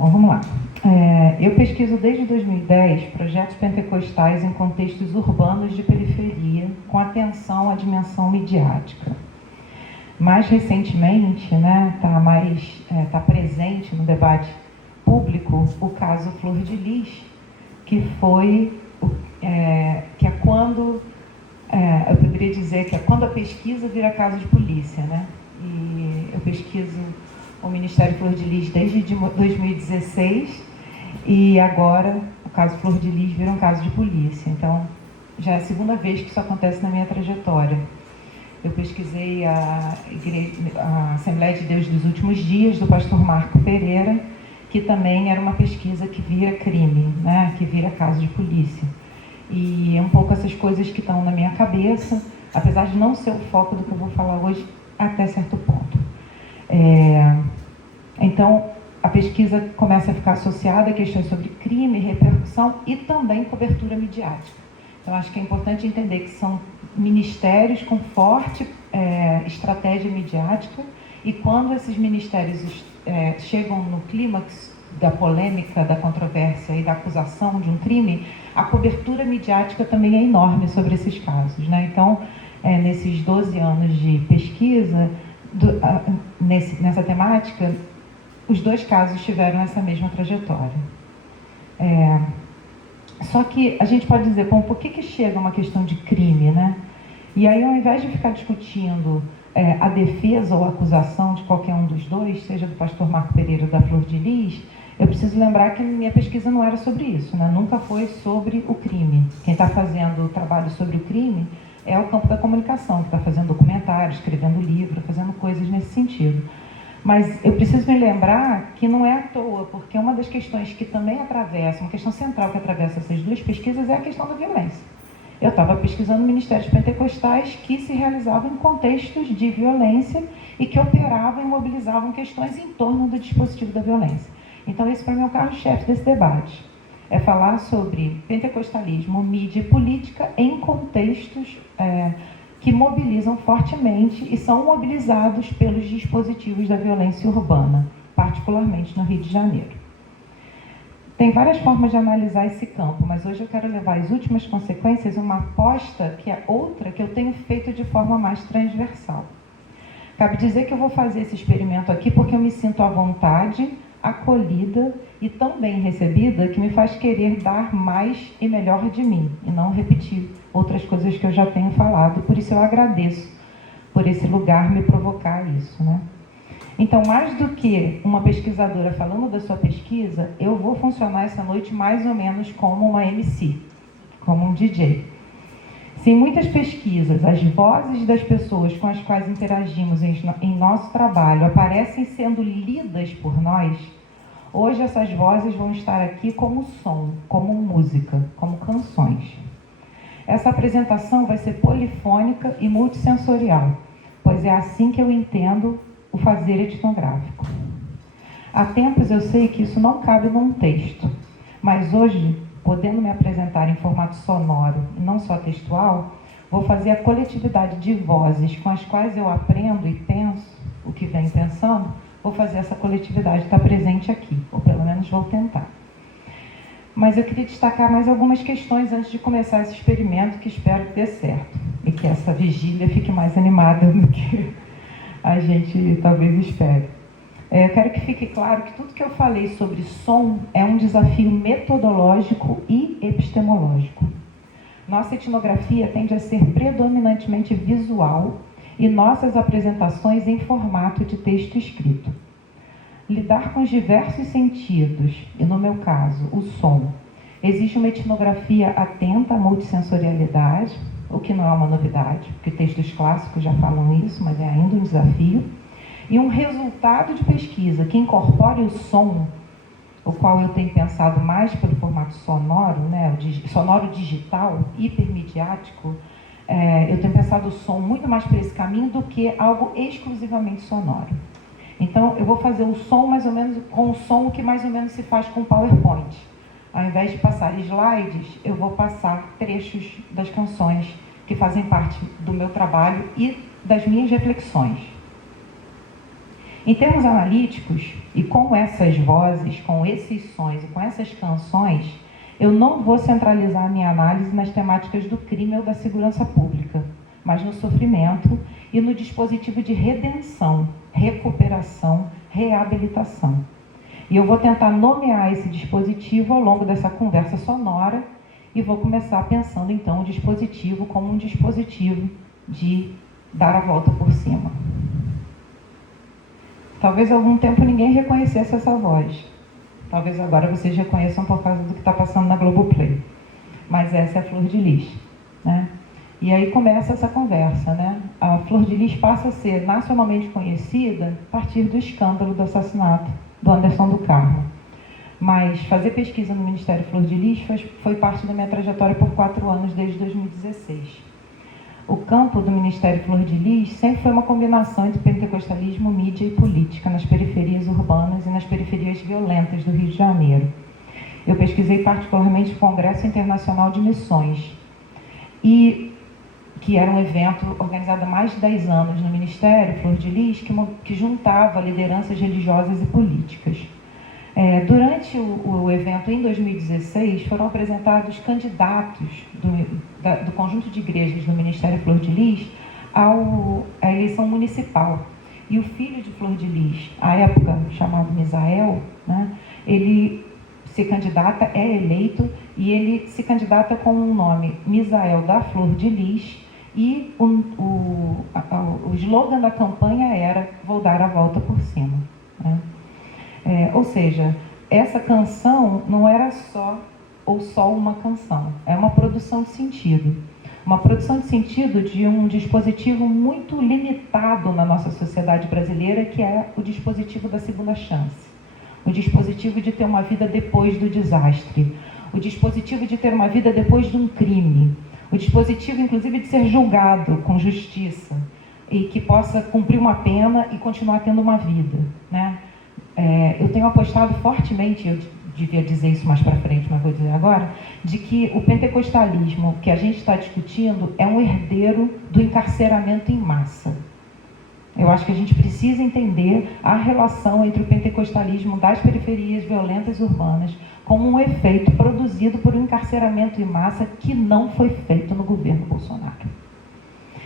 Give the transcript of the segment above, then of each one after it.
Bom, vamos lá. Eu pesquiso desde 2010 projetos pentecostais em contextos urbanos de periferia, com atenção à dimensão midiática. Mais recentemente, tá presente no debate público o caso Flor de Lis, que é quando, eu poderia dizer que é quando a pesquisa vira caso de polícia, né? E eu pesquiso o Ministério Flor de Lis desde 2016 e agora o caso Flor de Lis vira um caso de polícia. Então, já é a segunda vez que isso acontece na minha trajetória. Eu pesquisei a Assembleia de Deus dos Últimos Dias, do pastor Marco Pereira, que também era uma pesquisa que vira crime, né? Que vira caso de polícia. E é um pouco essas coisas que estão na minha cabeça, apesar de não ser o foco do que eu vou falar hoje, até certo ponto. Então, a pesquisa começa a ficar associada a questões sobre crime, repercussão e também cobertura midiática. Então, acho que é importante entender que são ministérios com forte estratégia midiática, e quando esses ministérios chegam no clímax da polêmica, da controvérsia e da acusação de um crime, a cobertura midiática também é enorme sobre esses casos, né? Então, nesses 12 anos de pesquisa, nessa temática, os dois casos tiveram essa mesma trajetória. Só que a gente pode dizer, bom, por que chega uma questão de crime, né? E aí, ao invés de ficar discutindo a defesa ou a acusação de qualquer um dos dois, seja do pastor Marco Pereira ou da Flor de Lis, eu preciso lembrar que minha pesquisa não era sobre isso, né? Nunca foi sobre o crime. Quem está fazendo o trabalho sobre o crime é o campo da comunicação, que está fazendo documentário, escrevendo livro, fazendo coisas nesse sentido. Mas eu preciso me lembrar que não é à toa, porque uma das questões que também atravessa, uma questão central que atravessa essas duas pesquisas é a questão da violência. Eu estava pesquisando ministérios pentecostais que se realizavam em contextos de violência e que operavam e mobilizavam questões em torno do dispositivo da violência. Então, esse para mim é o carro-chefe desse debate. É falar sobre pentecostalismo, mídia e política em contextos que mobilizam fortemente e são mobilizados pelos dispositivos da violência urbana, particularmente no Rio de Janeiro. Tem várias formas de analisar esse campo, mas hoje eu quero levar às últimas consequências uma aposta que é outra que eu tenho feito de forma mais transversal. Cabe dizer que eu vou fazer esse experimento aqui porque eu me sinto à vontade, acolhida e tão bem recebida que me faz querer dar mais e melhor de mim e não repetir outras coisas que eu já tenho falado. Por isso eu agradeço por esse lugar me provocar isso, né? Então, mais do que uma pesquisadora falando da sua pesquisa, eu vou funcionar essa noite mais ou menos como uma MC, como um DJ. Se em muitas pesquisas as vozes das pessoas com as quais interagimos em nosso trabalho aparecem sendo lidas por nós, hoje essas vozes vão estar aqui como som, como música, como canções. Essa apresentação vai ser polifônica e multissensorial, pois é assim que eu entendo o fazer etnográfico. Há tempos eu sei que isso não cabe num texto, mas hoje, podendo me apresentar em formato sonoro e não só textual, vou fazer a coletividade de vozes com as quais eu aprendo e penso o que venho pensando, vou fazer essa coletividade estar presente aqui, ou pelo menos vou tentar. Mas eu queria destacar mais algumas questões antes de começar esse experimento, que espero que dê certo, e que essa vigília fique mais animada do que a gente talvez espere. Eu quero que fique claro que tudo que eu falei sobre som é um desafio metodológico e epistemológico. Nossa etnografia tende a ser predominantemente visual e nossas apresentações em formato de texto escrito. Lidar com os diversos sentidos, e no meu caso, o som, exige uma etnografia atenta à multissensorialidade, o que não é uma novidade, porque textos clássicos já falam isso, mas é ainda um desafio, e um resultado de pesquisa que incorpore o som, o qual eu tenho pensado mais pelo formato sonoro, né, sonoro digital, hipermediático. Eu tenho pensado o som muito mais por esse caminho do que algo exclusivamente sonoro. Então, eu vou fazer o som mais ou menos com o som que mais ou menos se faz com o PowerPoint. Ao invés de passar slides, eu vou passar trechos das canções que fazem parte do meu trabalho e das minhas reflexões. Em termos analíticos, e com essas vozes, com esses sons e com essas canções, eu não vou centralizar a minha análise nas temáticas do crime ou da segurança pública, mas no sofrimento e no dispositivo de redenção, recuperação, reabilitação. E eu vou tentar nomear esse dispositivo ao longo dessa conversa sonora e vou começar pensando, então, o dispositivo como um dispositivo de dar a volta por cima. Talvez há algum tempo ninguém reconhecesse essa voz. Talvez agora vocês reconheçam por causa do que está passando na Globoplay. Mas essa é a Flor de Lis, né? E aí começa essa conversa, né? A Flor de Lis passa a ser nacionalmente conhecida a partir do escândalo do assassinato do Anderson do Carmo. Mas fazer pesquisa no Ministério Flor de Lis foi parte da minha trajetória por 4 anos, desde 2016. O campo do Ministério Flor de Lis sempre foi uma combinação entre pentecostalismo, mídia e política nas periferias urbanas e nas periferias violentas do Rio de Janeiro. Eu pesquisei particularmente o Congresso Internacional de Missões, que era um evento organizado há mais de 10 anos no Ministério Flor de Lis, que juntava lideranças religiosas e políticas. Durante o evento, em 2016, foram apresentados candidatos do conjunto de igrejas do Ministério Flor de Lis à eleição municipal. E o filho de Flor de Lis, à época chamado Misael, né, ele se candidata, é eleito, e ele se candidata com o nome Misael da Flor de Lis, e o slogan da campanha era "Vou dar a volta por cima", né? Ou seja, essa canção não era só uma canção, é uma produção de sentido. Uma produção de sentido de um dispositivo muito limitado na nossa sociedade brasileira, que é o dispositivo da segunda chance. O dispositivo de ter uma vida depois do desastre. O dispositivo de ter uma vida depois de um crime. O dispositivo, inclusive, de ser julgado com justiça e que possa cumprir uma pena e continuar tendo uma vida, né? Eu tenho apostado fortemente, eu devia dizer isso mais para frente, mas vou dizer agora, de que o pentecostalismo que a gente está discutindo é um herdeiro do encarceramento em massa. Eu acho que a gente precisa entender a relação entre o pentecostalismo das periferias violentas urbanas como um efeito produzido por um encarceramento em massa que não foi feito no governo Bolsonaro.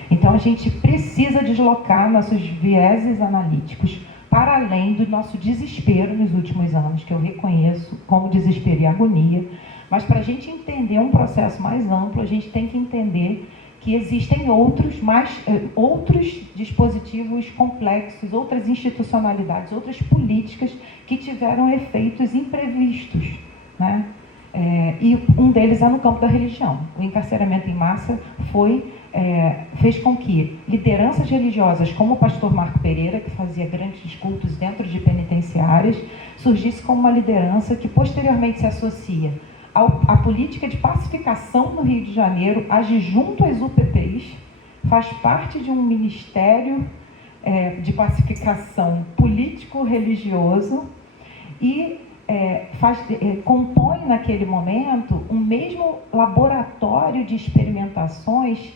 Então a gente precisa deslocar nossos vieses analíticos para além do nosso desespero nos últimos anos, que eu reconheço como desespero e agonia, mas para a gente entender um processo mais amplo, a gente tem que entender que existem outros dispositivos complexos, outras institucionalidades, outras políticas que tiveram efeitos imprevistos, né? E um deles é no campo da religião. O encarceramento em massa fez com que lideranças religiosas, como o pastor Marco Pereira, que fazia grandes cultos dentro de penitenciárias, surgisse como uma liderança que posteriormente se associa à política de pacificação no Rio de Janeiro, age junto às UPPs, faz parte de um ministério de pacificação político-religioso e compõe naquele momento um mesmo laboratório de experimentações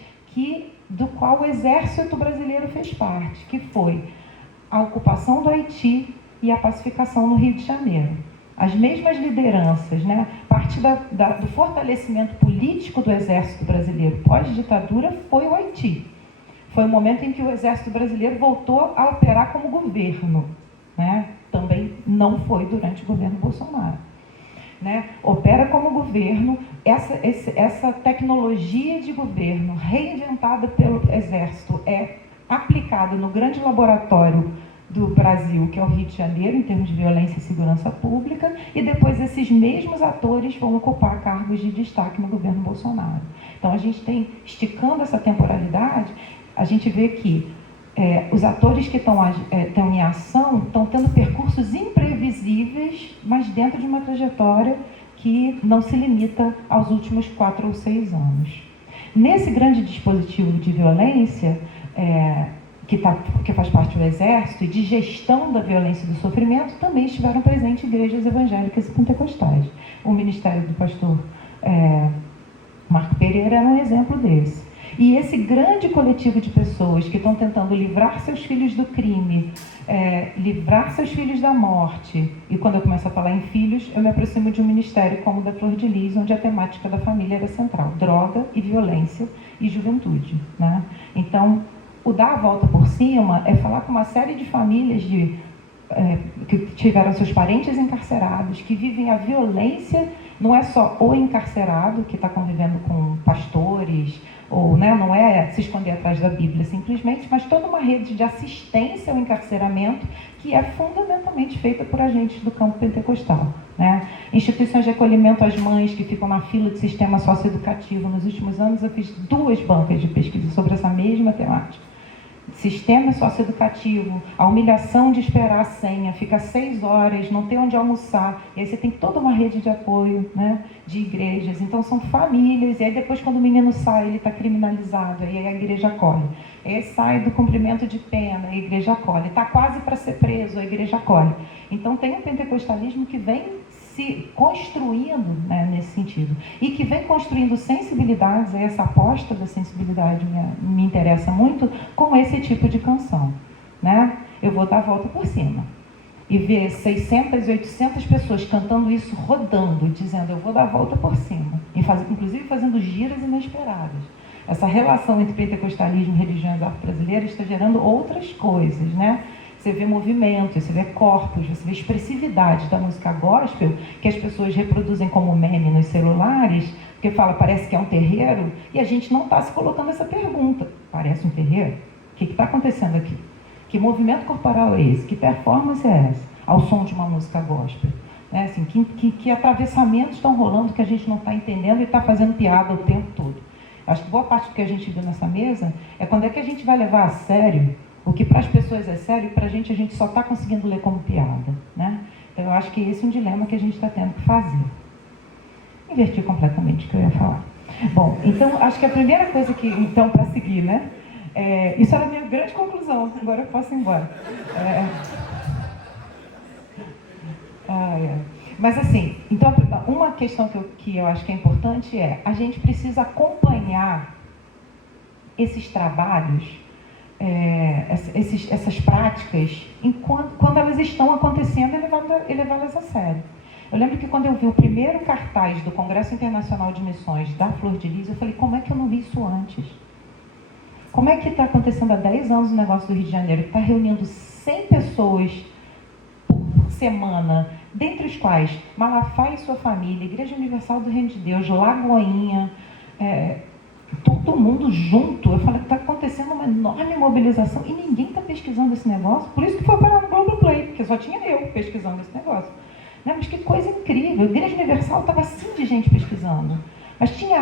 do qual o Exército Brasileiro fez parte, que foi a ocupação do Haiti e a pacificação no Rio de Janeiro. As mesmas lideranças, né? Parte do fortalecimento político do Exército Brasileiro pós-ditadura foi o Haiti. Foi o momento em que o Exército Brasileiro voltou a operar como governo, né? Também não foi durante o governo Bolsonaro. Né? Opera como governo, essa tecnologia de governo reinventada pelo Exército é aplicada no grande laboratório do Brasil, que é o Rio de Janeiro, em termos de violência e segurança pública, e depois esses mesmos atores vão ocupar cargos de destaque no governo Bolsonaro. Então a gente tem, esticando essa temporalidade, a gente vê que os atores que estão em ação estão tendo percursos imprevisíveis, mas dentro de uma trajetória que não se limita aos últimos 4 ou 6 anos. Nesse grande dispositivo de violência, que faz parte do Exército, e de gestão da violência e do sofrimento, também estiveram presentes igrejas evangélicas e pentecostais. O ministério do pastor Marco Pereira era um exemplo desse. E esse grande coletivo de pessoas que estão tentando livrar seus filhos do crime, livrar seus filhos da morte, e quando eu começo a falar em filhos, eu me aproximo de um ministério como o da Flor de Lis, onde a temática da família era central, droga e violência e juventude, né? Então, o dar a volta por cima é falar com uma série de famílias que tiveram seus parentes encarcerados, que vivem a violência. Não é só o encarcerado que está convivendo com pastores, ou, né, não é se esconder atrás da Bíblia simplesmente, mas toda uma rede de assistência ao encarceramento que é fundamentalmente feita por agentes do campo pentecostal, né? Instituições de acolhimento às mães que ficam na fila de sistema socioeducativo. Nos últimos anos eu fiz 2 bancas de pesquisa sobre essa mesma temática. Sistema socioeducativo, a humilhação de esperar a senha, fica 6 horas, não tem onde almoçar, e aí você tem toda uma rede de apoio, né, de igrejas. Então são famílias, e aí depois quando o menino sai, ele está criminalizado, aí a igreja acolhe. Aí sai do cumprimento de pena, a igreja acolhe. Está quase para ser preso, a igreja acolhe. Então tem um pentecostalismo que vem se construindo, né, nesse sentido, e que vem construindo sensibilidades. Essa aposta da sensibilidade me interessa muito com esse tipo de canção, né? Eu vou dar a volta por cima e ver 600, 800 pessoas cantando isso, rodando, dizendo eu vou dar a volta por cima, inclusive fazendo giras inesperadas. Essa relação entre pentecostalismo e religiões afro-brasileiras está gerando outras coisas, né? Você vê movimentos, você vê corpos, você vê expressividade da música gospel, que as pessoas reproduzem como meme nos celulares, porque fala, parece que é um terreiro, e a gente não está se colocando essa pergunta. Parece um terreiro? O que está acontecendo aqui? Que movimento corporal é esse? Que performance é essa? Ao som de uma música gospel. Né? Assim, que atravessamentos estão rolando que a gente não está entendendo e está fazendo piada o tempo todo. Acho que boa parte do que a gente viu nessa mesa é quando é que a gente vai levar a sério o que para as pessoas é sério, para a gente só está conseguindo ler como piada, né? Então eu acho que esse é um dilema que a gente está tendo que fazer. Inverti completamente o que eu ia falar. Bom, então acho que a primeira coisa que, então, para seguir, né? Isso era a minha grande conclusão, agora eu posso ir embora. Mas assim, então uma questão que eu acho que é importante é, a gente precisa acompanhar esses trabalhos, essas práticas, quando elas estão acontecendo, e levá-las a sério. Eu lembro que quando eu vi o primeiro cartaz do Congresso Internacional de Missões da Flor de Lis, eu falei, como é que eu não vi isso antes? Como é que está acontecendo há 10 anos o negócio do Rio de Janeiro, que está reunindo 100 pessoas por semana, dentre os quais Malafaia e sua família, Igreja Universal do Reino de Deus, Lagoinha, todo mundo junto. Eu falei que está acontecendo uma enorme mobilização e ninguém está pesquisando esse negócio. Por isso que foi parar no Globoplay, porque só tinha eu pesquisando esse negócio. Né? Mas que coisa incrível. A Igreja Universal estava assim de gente pesquisando. Mas tem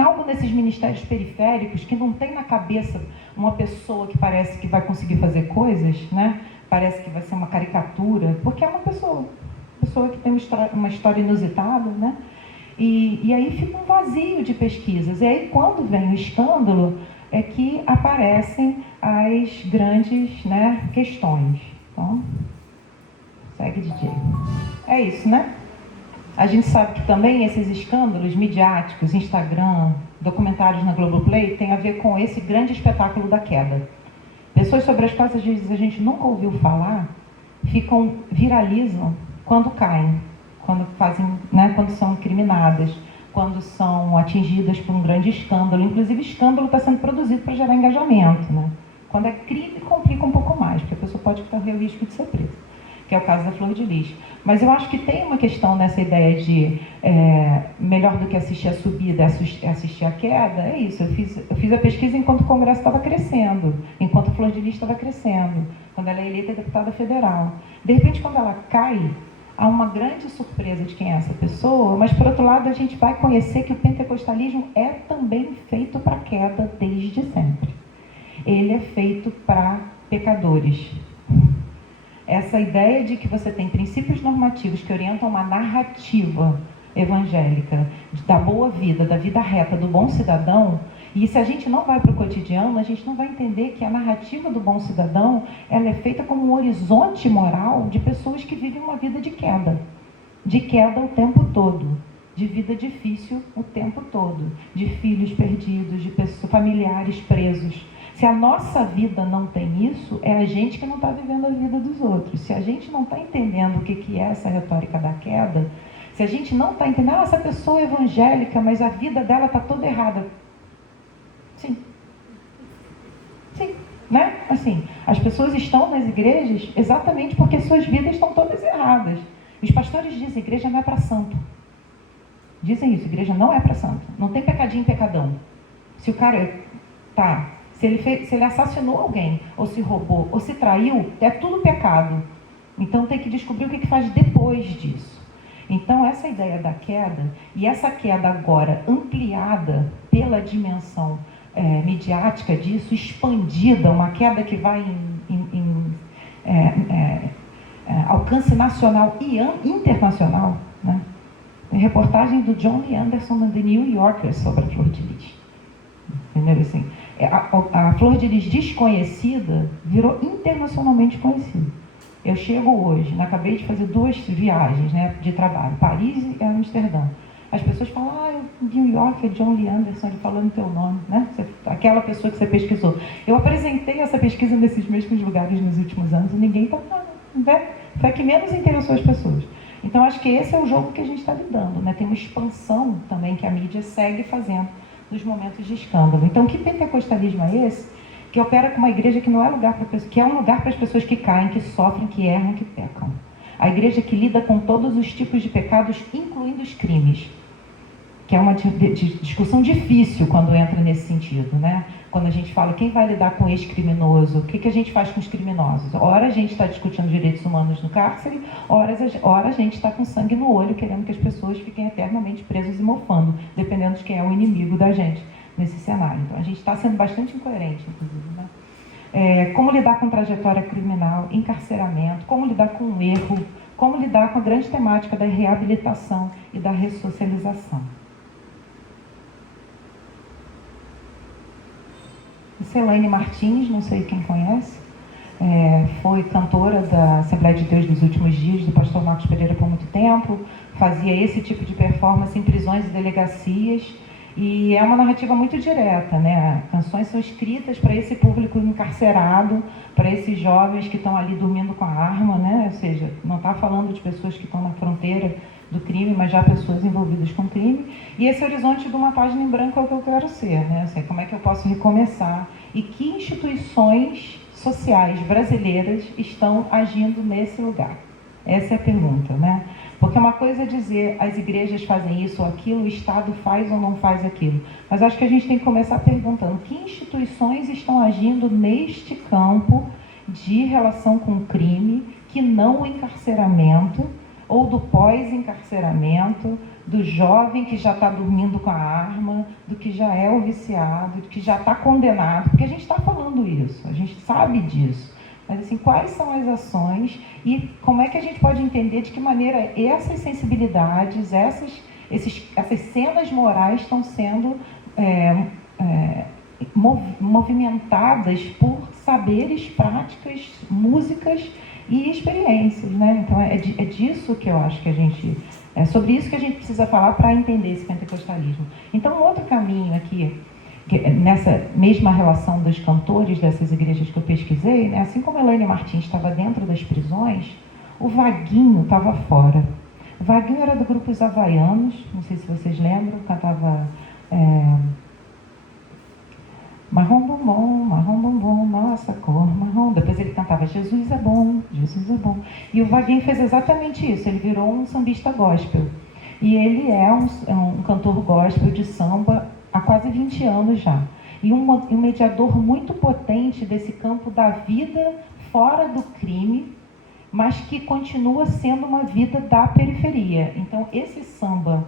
algo nesses ministérios periféricos que não tem na cabeça uma pessoa que parece que vai conseguir fazer coisas, né? Parece que vai ser uma caricatura, porque é uma pessoa que tem uma história inusitada, né? E aí fica um vazio de pesquisas. E aí, quando vem o escândalo, é que aparecem as grandes, né, questões. Então, segue, DJ. É isso, né? A gente sabe que também esses escândalos midiáticos, Instagram, documentários na Globoplay, tem a ver com esse grande espetáculo da queda. Pessoas sobre as quais às vezes a gente nunca ouviu falar, viralizam quando caem. Quando fazem, né, quando são incriminadas, quando são atingidas por um grande escândalo. Inclusive, escândalo está sendo produzido para gerar engajamento, né? Quando é crime, complica um pouco mais, porque a pessoa pode correr o risco de ser presa, que é o caso da Flor de Lis. Mas eu acho que tem uma questão nessa ideia de melhor do que assistir a subida, assistir a queda. É isso, eu fiz a pesquisa enquanto o Congresso estava crescendo, enquanto a Flor de Lis estava crescendo, quando ela é eleita deputada federal. De repente, quando ela cai, há uma grande surpresa de quem é essa pessoa, mas, por outro lado, a gente vai conhecer que o pentecostalismo é também feito para queda desde sempre. Ele é feito para pecadores. Essa ideia de que você tem princípios normativos que orientam uma narrativa evangélica da boa vida, da vida reta, do bom cidadão, e se a gente não vai para o cotidiano, a gente não vai entender que a narrativa do bom cidadão, ela é feita como um horizonte moral de pessoas que vivem uma vida de queda o tempo todo. de vida difícil o tempo todo, de filhos perdidos, de pessoas, familiares presos. Se a nossa vida não tem isso, é a gente que não está vivendo a vida dos outros. Se a gente não está entendendo o que é essa retórica da queda, se a gente não está entendendo, essa pessoa é evangélica, mas a vida dela está toda errada. Sim. Sim, né? Assim, as pessoas estão nas igrejas exatamente porque suas vidas estão todas erradas. Os pastores dizem, igreja não é para santo. Dizem isso, igreja não é para santo. Não tem pecadinho e pecadão. Se o cara se ele assassinou alguém, ou se roubou, ou se traiu, é tudo pecado. Então tem que descobrir o que faz depois disso. Então essa ideia da queda, e essa queda agora ampliada pela dimensão midiática disso, expandida, uma queda que vai em alcance nacional e internacional, né? Tem reportagem do John Lee Anderson no The New Yorker sobre a flor de lis. Entendeu? Assim, a flor de lis desconhecida virou internacionalmente conhecida. Eu chego hoje, acabei de fazer 2 viagens, né, de trabalho, Paris e Amsterdã. As pessoas falam, New York é John Lee Anderson, ele falando teu nome, né? Aquela pessoa que você pesquisou. Eu apresentei essa pesquisa nesses mesmos lugares nos últimos anos e ninguém está falando, né? Foi a que menos interessou as pessoas. Então, acho que esse é o jogo que a gente está lidando, né? Tem uma expansão também que a mídia segue fazendo nos momentos de escândalo. Então, que pentecostalismo é esse? Que opera com uma igreja que não é lugar para pessoas, que é um lugar para as pessoas que caem, que sofrem, que erram, que pecam. A igreja que lida com todos os tipos de pecados, incluindo os crimes. Que é uma discussão difícil quando entra nesse sentido, né? Quando a gente fala quem vai lidar com ex-criminoso, o que a gente faz com os criminosos? Ora a gente está discutindo direitos humanos no cárcere, ora a gente está com sangue no olho, querendo que as pessoas fiquem eternamente presas e mofando, dependendo de quem é o inimigo da gente nesse cenário. Então a gente está sendo bastante incoerente, inclusive, né? Como lidar com trajetória criminal, encarceramento, como lidar com o erro, como lidar com a grande temática da reabilitação e da ressocialização. Elaine Martins, não sei quem conhece, foi cantora da Assembleia de Deus dos Últimos Dias, do pastor Marcos Pereira por muito tempo, fazia esse tipo de performance em prisões e delegacias, e é uma narrativa muito direta, né? Canções são escritas para esse público encarcerado, para esses jovens que estão ali dormindo com a arma, né? Ou seja, não está falando de pessoas que estão na fronteira do crime, mas já pessoas envolvidas com crime. E esse horizonte de uma página em branco é o que eu quero ser, né? Assim, como é que eu posso recomeçar? E que instituições sociais brasileiras estão agindo nesse lugar? Essa é a pergunta, né? Porque uma coisa é dizer as igrejas fazem isso ou aquilo, o Estado faz ou não faz aquilo. Mas acho que a gente tem que começar perguntando que instituições estão agindo neste campo de relação com o crime, que não o encarceramento, ou do pós-encarceramento, do jovem que já está dormindo com a arma, do que já é o viciado, do que já está condenado, porque a gente está falando isso, a gente sabe disso. Mas assim, quais são as ações e como é que a gente pode entender de que maneira essas sensibilidades, essas cenas morais estão sendo movimentadas por saberes, práticas, músicas e experiências, né? Então é disso que eu acho que a gente... É sobre isso que a gente precisa falar para entender esse pentecostalismo. Então, um outro caminho aqui, nessa mesma relação dos cantores dessas igrejas que eu pesquisei, né? Assim como a Elaine Martins estava dentro das prisões, o Vaguinho estava fora. O Vaguinho era do grupo Os Havaianos, não sei se vocês lembram, cantava marrom bombom, nossa cor marrom. Depois ele cantava Jesus é bom, Jesus é bom. E o Vaguinho fez exatamente isso, ele virou um sambista gospel. E ele é um cantor gospel de samba há quase 20 anos já. E um mediador muito potente desse campo da vida fora do crime, mas que continua sendo uma vida da periferia. Então, esse samba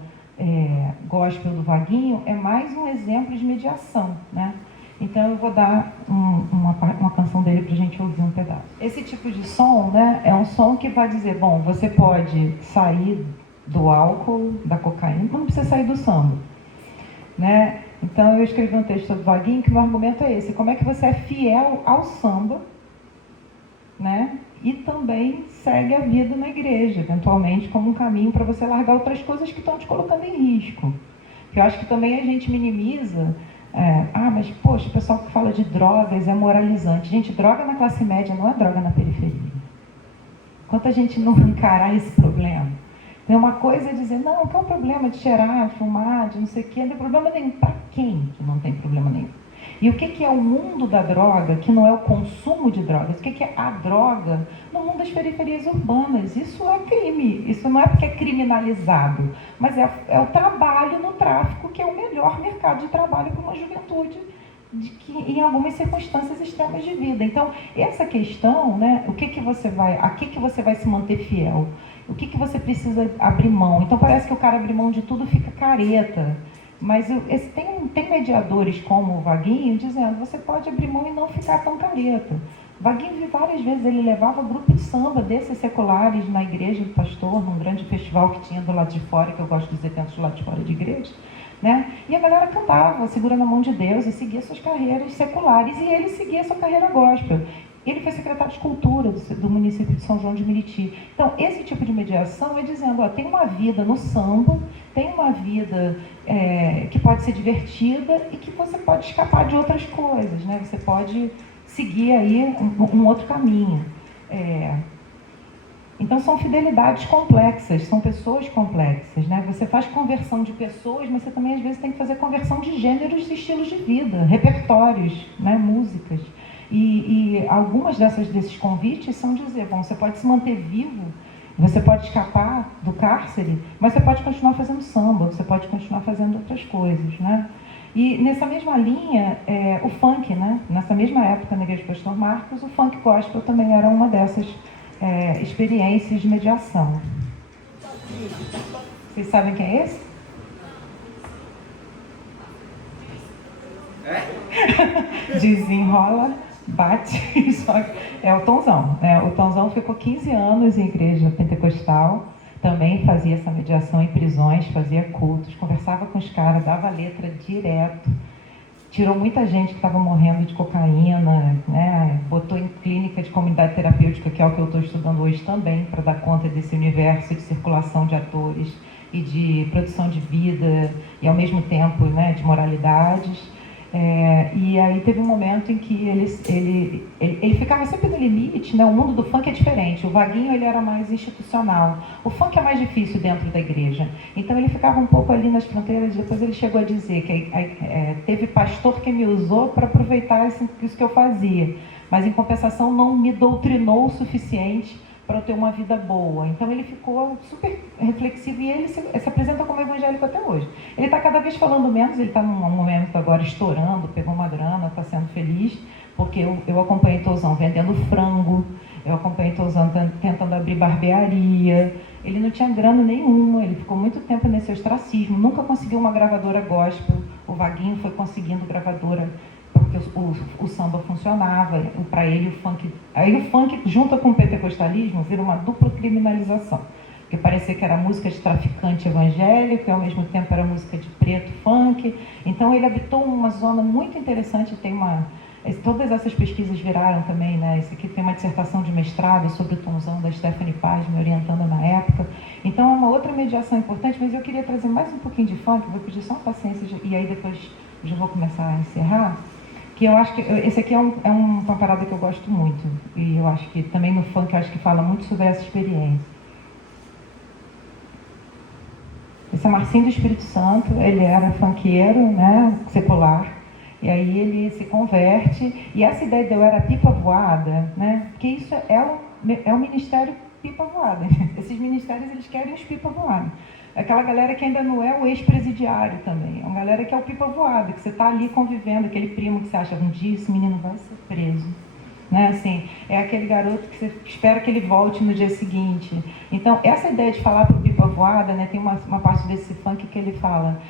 gospel do Vaguinho é mais um exemplo de mediação, né? Então, eu vou dar uma canção dele para a gente ouvir um pedaço. Esse tipo de som, né, é um som que vai dizer, bom, você pode sair do álcool, da cocaína, mas não precisa sair do samba, né? Então, eu escrevi um texto sobre o Vaguinho, que o meu argumento é esse. Como é que você é fiel ao samba, né? e também segue a vida na igreja, eventualmente como um caminho para você largar outras coisas que estão te colocando em risco. Porque eu acho que também a gente minimiza, mas poxa, o pessoal que fala de drogas é moralizante. Gente, droga na classe média não é droga na periferia. Enquanto a gente não encarar esse problema, tem uma coisa é dizer, não, qual é o problema de cheirar, de fumar, de não sei o quê, não tem problema nenhum. Para quem que não tem problema nenhum? E o que é o mundo da droga, que não é o consumo de drogas? O que é a droga no mundo das periferias urbanas? Isso é crime, isso não é porque é criminalizado, mas é o trabalho no tráfico, que é o melhor mercado de trabalho para uma juventude em algumas circunstâncias extremas de vida. Então, essa questão, né, a que você vai se manter fiel? O que você precisa abrir mão? Então, parece que o cara abrir mão de tudo fica careta. Mas tem mediadores como o Vaguinho dizendo, você pode abrir mão e não ficar tão careta. Vaguinho, várias vezes, ele levava grupo de samba desses seculares na igreja do pastor, num grande festival que tinha do lado de fora, que eu gosto de dizer que tem do lado de fora de igreja, né? E a galera cantava, segurando a mão de Deus, e seguia suas carreiras seculares, e ele seguia sua carreira gospel. Ele foi secretário de Cultura do município de São João de Meriti. Então, esse tipo de mediação é dizendo, tem uma vida no samba, tem uma vida que pode ser divertida e que você pode escapar de outras coisas, né? Você pode seguir aí um outro caminho. Então, são fidelidades complexas, são pessoas complexas, né? Você faz conversão de pessoas, mas você também, às vezes, tem que fazer conversão de gêneros e estilos de vida, repertórios, né? Músicas. E algumas desses convites são dizer, bom, você pode se manter vivo, você pode escapar do cárcere, mas você pode continuar fazendo samba, você pode continuar fazendo outras coisas, né? E nessa mesma linha, o funk, né? Nessa mesma época, na Igreja do Pastor Marcos, o funk gospel também era uma dessas experiências de mediação. Vocês sabem quem é esse? Desenrola, bate, só é o Tonzão. O Tonzão ficou 15 anos em igreja pentecostal, também fazia essa mediação em prisões, fazia cultos, conversava com os caras, dava letra direto, tirou muita gente que estava morrendo de cocaína, né? Botou em clínica de comunidade terapêutica, que é o que eu estou estudando hoje também, para dar conta desse universo de circulação de atores e de produção de vida e ao mesmo tempo, né, de moralidades. E aí teve um momento em que ele ficava sempre no limite, né? O mundo do funk é diferente, o Vaguinho ele era mais institucional, o funk é mais difícil dentro da igreja, então ele ficava um pouco ali nas fronteiras. Depois ele chegou a dizer que teve pastor que me usou para aproveitar isso que eu fazia, mas em compensação não me doutrinou o suficiente para eu ter uma vida boa. Então ele ficou super reflexivo e ele se apresenta como evangélico até hoje. Ele está cada vez falando menos, ele está num momento agora estourando, pegou uma grana, está sendo feliz, porque eu acompanhei Tozão vendendo frango, eu acompanhei Tozão tentando abrir barbearia. Ele não tinha grana nenhuma, ele ficou muito tempo nesse ostracismo, nunca conseguiu uma gravadora gospel. O Vaguinho foi conseguindo gravadora porque o samba funcionava, para ele o funk... Aí o funk, junto com o pentecostalismo, vira uma dupla criminalização, porque parecia que era música de traficante evangélico e ao mesmo tempo era música de preto funk. Então ele habitou uma zona muito interessante, todas essas pesquisas viraram também, né? Isso aqui tem uma dissertação de mestrado sobre o Tonzão da Stephanie Paz, me orientando na época. Então é uma outra mediação importante, mas eu queria trazer mais um pouquinho de funk, vou pedir só uma paciência, e aí depois já vou começar a encerrar. Que eu acho que esse aqui é uma parada que eu gosto muito, e eu acho que também no funk eu acho que fala muito sobre essa experiência. Esse é Marcinho do Espírito Santo, ele era funkeiro, né, secular, e aí ele se converte, e essa ideia de eu era pipa voada, né, porque isso é o ministério pipa voada. Esses ministérios, eles querem os pipa voada. Aquela galera que ainda não é o ex-presidiário também. É uma galera que é o pipa voada, que você está ali convivendo, aquele primo que você acha, um dia esse menino vai ser preso. Né? Assim, é aquele garoto que você espera que ele volte no dia seguinte. Então, essa ideia de falar para o pipa voada, né, tem uma parte desse funk que ele fala...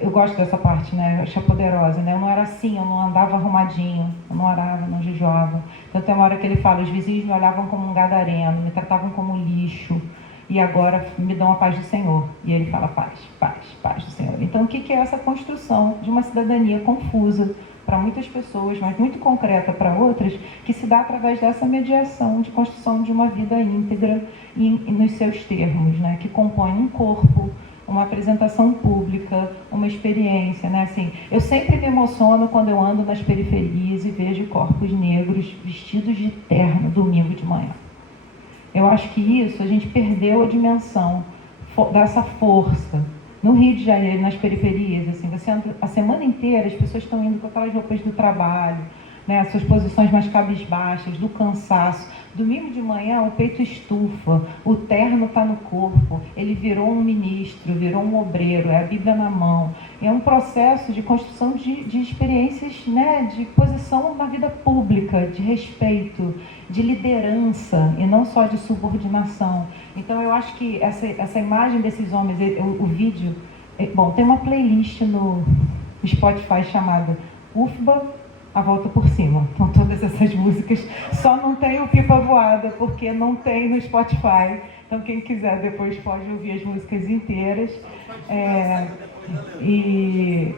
Eu gosto dessa parte, né? Eu achei poderosa, né? Eu não era assim, eu não andava arrumadinho, eu não orava, não jejuava. Então tem uma hora que ele fala, os vizinhos me olhavam como um gadareno, me tratavam como lixo, e agora me dão a paz do Senhor. E ele fala, paz, paz, paz do Senhor. Então o que é essa construção de uma cidadania confusa, para muitas pessoas, mas muito concreta para outras, que se dá através dessa mediação de construção de uma vida íntegra e nos seus termos, né? Que compõe um corpo, uma apresentação pública, uma experiência, né? Assim, eu sempre me emociono quando eu ando nas periferias e vejo corpos negros vestidos de terno domingo de manhã. Eu acho que isso, a gente perdeu a dimensão dessa força. No Rio de Janeiro, nas periferias, assim, você anda a semana inteira, as pessoas estão indo com aquelas roupas do trabalho, né, suas posições mais cabisbaixas, do cansaço. Domingo de manhã, o peito estufa, o terno está no corpo, ele virou um ministro, virou um obreiro, é a Bíblia na mão. É um processo de construção de experiências, né, de posição na vida pública, de respeito, de liderança, e não só de subordinação. Então, eu acho que essa imagem desses homens, o vídeo... Bom, tem uma playlist no Spotify chamada UFBA, A Volta por Cima. Então, todas essas músicas, só não tem o Pipa Voada, porque não tem no Spotify. Então, quem quiser depois pode ouvir as músicas inteiras. E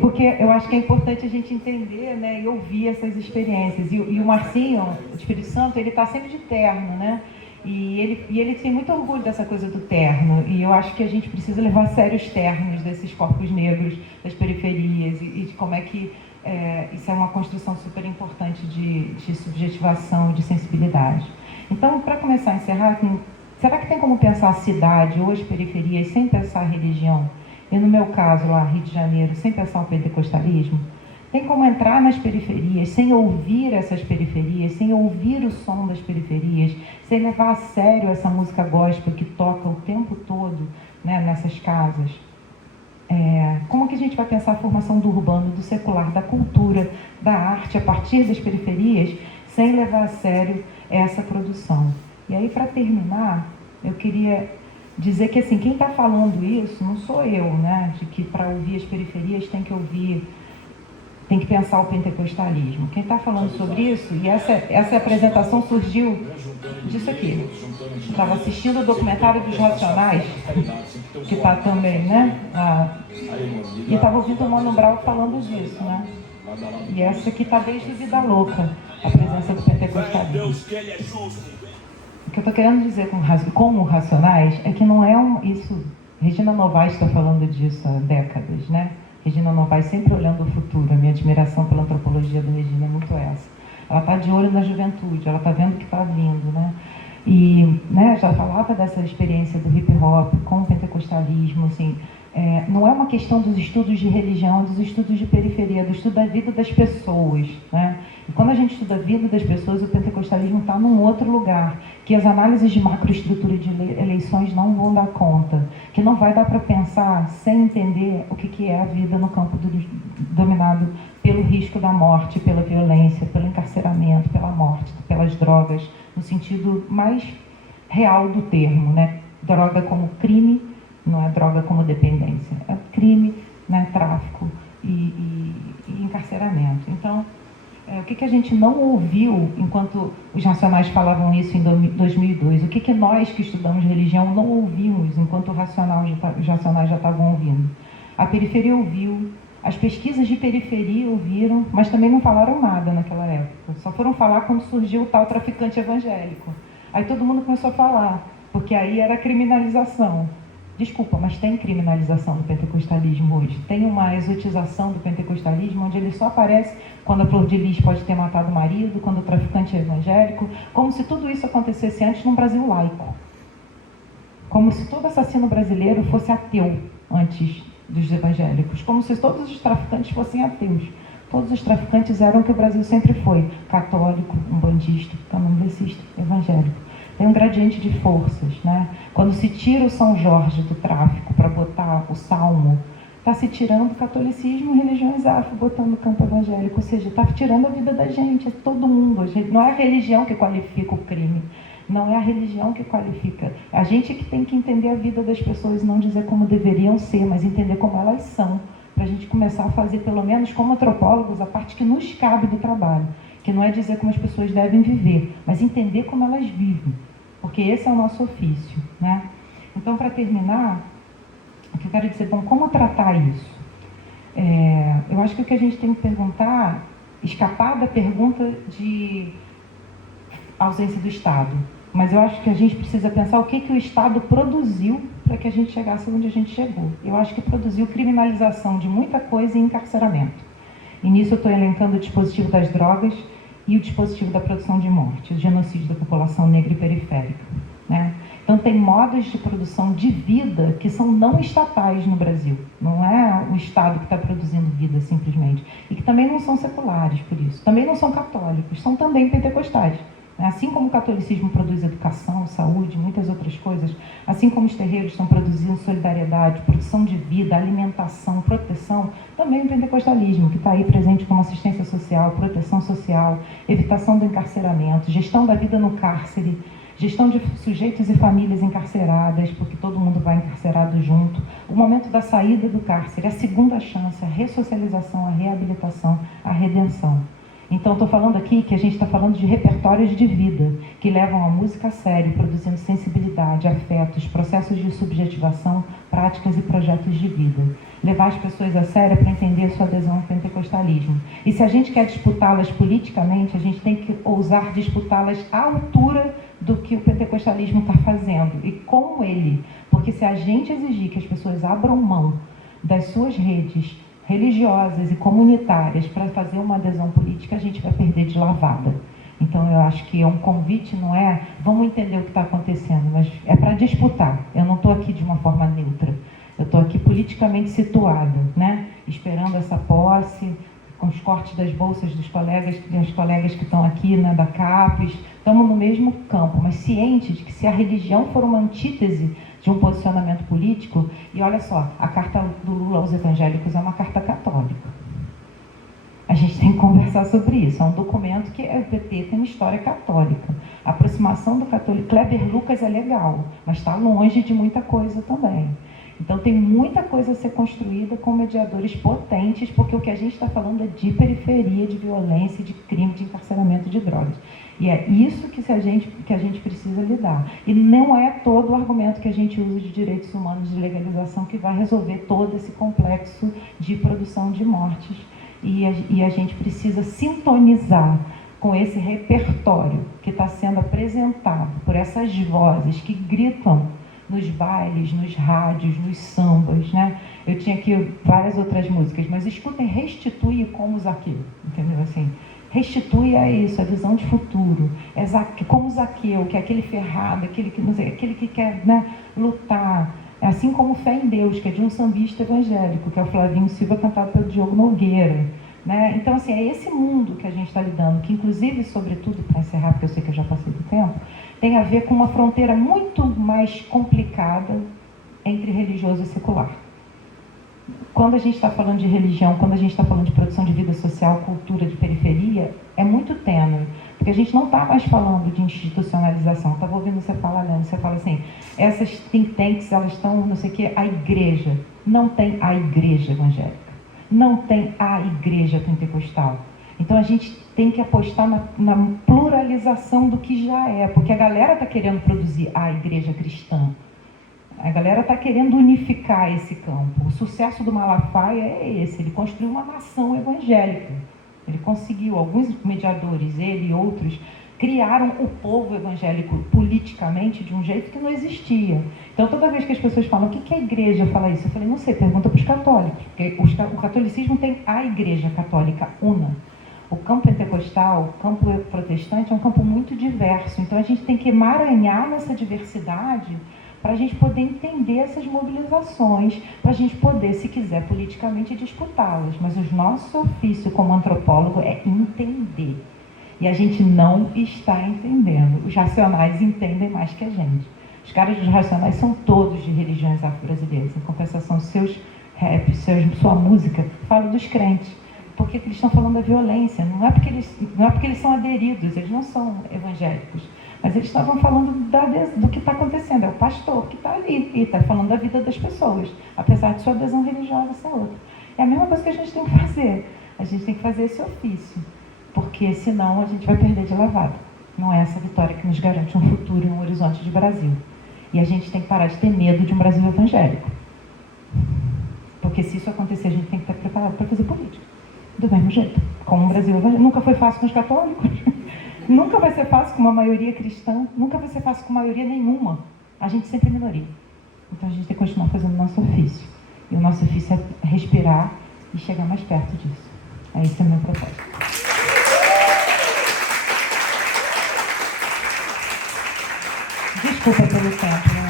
porque eu acho que é importante a gente entender, né, e ouvir essas experiências. E o Marcinho, o Espírito Santo, ele está sempre de terno, né? E ele tem muito orgulho dessa coisa do terno. E eu acho que a gente precisa levar a sério os ternos desses corpos negros, das periferias, e de como é que isso é uma construção super importante de subjetivação, de sensibilidade. Então, para começar a encerrar, será que tem como pensar a cidade ou as periferias sem pensar a religião? E no meu caso, lá, Rio de Janeiro, sem pensar o pentecostalismo? Tem como entrar nas periferias sem ouvir essas periferias, sem ouvir o som das periferias, sem levar a sério essa música gospel que toca o tempo todo, né, nessas casas? Como que a gente vai pensar a formação do urbano, do secular, da cultura, da arte a partir das periferias, sem levar a sério essa produção? E aí, para terminar, eu queria dizer que, assim, quem está falando isso não sou eu, né? De que para ouvir as periferias tem que pensar o pentecostalismo. Quem está falando sobre isso, e essa apresentação surgiu disso aqui. Estava assistindo o documentário dos Racionais, que está também, né? E estava ouvindo o Mano Brown falando disso, né? E essa aqui está desde Vida Louca, a presença do pentecostalismo. O que eu estou querendo dizer com o Racionais é que não é isso... Regina Novaes está falando disso há décadas, né? Regina Novaes sempre olhando o futuro. A minha admiração pela antropologia da Regina é muito essa. Ela está de olho na juventude, ela está vendo o que está vindo, né? E, né, já falava dessa experiência do hip hop com o pentecostalismo, assim, não é uma questão dos estudos de religião, dos estudos de periferia, do estudo da vida das pessoas, né? E quando a gente estuda a vida das pessoas, o pentecostalismo está num outro lugar, que as análises de macroestrutura de eleições não vão dar conta, que não vai dar para pensar sem entender o que é a vida no campo dominado pelo risco da morte, pela violência, pelo encarceramento, pela morte, pelas drogas, no sentido mais real do termo, né? Droga como crime, não é droga como dependência, é crime, né? Tráfico e encarceramento. Então, o que a gente não ouviu enquanto os Racionais falavam isso em 2002? O que nós que estudamos religião não ouvimos enquanto os Racionais já estavam ouvindo? A periferia ouviu, as pesquisas de periferia ouviram, mas também não falaram nada naquela época. Só foram falar quando surgiu o tal traficante evangélico. Aí todo mundo começou a falar, porque aí era criminalização. Desculpa, mas tem criminalização do pentecostalismo hoje. Tem uma exotização do pentecostalismo, onde ele só aparece quando a Flor de Lis pode ter matado o marido, quando o traficante é evangélico, como se tudo isso acontecesse antes num Brasil laico. Como se todo assassino brasileiro fosse ateu antes dos evangélicos. Como se todos os traficantes fossem ateus. Todos os traficantes eram o que o Brasil sempre foi: católico, umbandista, candomblecista, evangélico. Tem um gradiente de forças, né? Quando se tira o São Jorge do tráfico para botar o Salmo, está se tirando o catolicismo e religiões afro, botando o campo evangélico. Ou seja, está tirando a vida da gente, é todo mundo. Não é a religião que qualifica o crime, não é a religião que qualifica. A gente que tem que entender a vida das pessoas, não dizer como deveriam ser, mas entender como elas são, para a gente começar a fazer, pelo menos como antropólogos, a parte que nos cabe do trabalho, que não é dizer como as pessoas devem viver, mas entender como elas vivem, porque esse é o nosso ofício, né? Então, para terminar, o que eu quero dizer, bom, como tratar isso? Eu acho que o que a gente tem que perguntar, escapar da pergunta de ausência do Estado, mas eu acho que a gente precisa pensar o que o Estado produziu para que a gente chegasse onde a gente chegou. Eu acho que produziu criminalização de muita coisa e encarceramento. E nisso eu estou elencando o dispositivo das drogas e o dispositivo da produção de morte, o genocídio da população negra e periférica, né? Então tem modos de produção de vida que são não estatais no Brasil. Não é o Estado que está produzindo vida simplesmente. E que também não são seculares por isso. Também não são católicos, são também pentecostais. Assim como o catolicismo produz educação, saúde, muitas outras coisas, assim como os terreiros estão produzindo solidariedade, produção de vida, alimentação, proteção, também o pentecostalismo, que está aí presente como assistência social, proteção social, evitação do encarceramento, gestão da vida no cárcere, gestão de sujeitos e famílias encarceradas, porque todo mundo vai encarcerado junto, o momento da saída do cárcere, a segunda chance, a ressocialização, a reabilitação, a redenção. Então, estou falando aqui que a gente está falando de repertórios de vida, que levam a música a sério, produzindo sensibilidade, afetos, processos de subjetivação, práticas e projetos de vida. Levar as pessoas a sério para entender sua adesão ao pentecostalismo. E se a gente quer disputá-las politicamente, a gente tem que ousar disputá-las à altura do que o pentecostalismo está fazendo, e com ele. Porque se a gente exigir que as pessoas abram mão das suas redes religiosas e comunitárias para fazer uma adesão política, a gente vai perder de lavada. Então eu acho que é um convite, não é vamos entender o que está acontecendo, mas é para disputar. Eu não estou aqui de uma forma neutra, eu estou aqui politicamente situada, né? Esperando essa posse, com os cortes das bolsas dos colegas, das colegas que estão aqui, né, da CAPES, estamos no mesmo campo, mas cientes de que se a religião for uma antítese de um posicionamento político, e olha só, a carta do Lula aos evangélicos é uma carta católica. A gente tem que conversar sobre isso. É um documento que o PT tem uma história católica. A aproximação do católico, Kleber Lucas é legal, mas está longe de muita coisa também. Então tem muita coisa a ser construída com mediadores potentes, porque o que a gente está falando é de periferia, de violência, de crime, de encarceramento de drogas. E é isso que a gente precisa lidar. E não é todo o argumento que a gente usa de direitos humanos, de legalização, que vai resolver todo esse complexo de produção de mortes. E a gente precisa sintonizar com esse repertório que está sendo apresentado por essas vozes que gritam nos bailes, nos rádios, nos sambas, né? Eu tinha aqui várias outras músicas, mas escutem Restitui como Zaqueu, entendeu? Assim, Restitui é isso, a visão de futuro, é como Zaqueu, que é aquele ferrado, aquele que quer, né, lutar, assim como Fé em Deus, que é de um sambista evangélico, que é o Flavinho Silva, cantado pelo Diogo Nogueira, né? Então, assim, é esse mundo que a gente está lidando, que inclusive, sobretudo, para encerrar, porque eu sei que eu já passei do tempo, tem a ver com uma fronteira muito mais complicada entre religioso e secular. Quando a gente está falando de religião, quando a gente está falando de produção de vida social, cultura de periferia, é muito tênue, porque a gente não está mais falando de institucionalização. Estava ouvindo você falar, Leandro, você fala assim, essas think tanks, elas estão, não sei o quê, a igreja. Não tem a igreja evangélica, não tem a igreja pentecostal. Então a gente tem que apostar na pluralização do que já é, porque a galera está querendo produzir a igreja cristã. A galera está querendo unificar esse campo. O sucesso do Malafaia é esse, ele construiu uma nação evangélica. Ele conseguiu, alguns mediadores, ele e outros, criaram o povo evangélico politicamente de um jeito que não existia. Então toda vez que as pessoas falam, o que a igreja fala isso? Eu falei, não sei, pergunta para os católicos, porque o catolicismo tem a igreja católica una. O campo pentecostal, o campo protestante é um campo muito diverso, então a gente tem que emaranhar nessa diversidade para a gente poder entender essas mobilizações, para a gente poder, se quiser, politicamente disputá-las. Mas o nosso ofício como antropólogo é entender. E a gente não está entendendo. Os racionais entendem mais que a gente. Os caras dos racionais são todos de religiões afro-brasileiras. Em compensação, seus raps, sua música, fala dos crentes. Porque eles estão falando da violência. Não é porque eles são aderidos, eles não são evangélicos. Mas eles estavam falando do que está acontecendo. É o pastor que está ali e está falando da vida das pessoas, apesar de sua adesão religiosa ser outra. É a mesma coisa que a gente tem que fazer. A gente tem que fazer esse ofício, porque senão a gente vai perder de lavada. Não é essa vitória que nos garante um futuro e um horizonte de Brasil. E a gente tem que parar de ter medo de um Brasil evangélico. Porque se isso acontecer, a gente tem que estar preparado. para fazer política. Do mesmo jeito, como o Brasil nunca foi fácil com os católicos, nunca vai ser fácil com uma maioria cristã, nunca vai ser fácil com maioria nenhuma. A gente sempre é minoria. Então a gente tem que continuar fazendo o nosso ofício. E o nosso ofício é respirar e chegar mais perto disso. Esse é o meu propósito. Desculpa pelo tempo, né?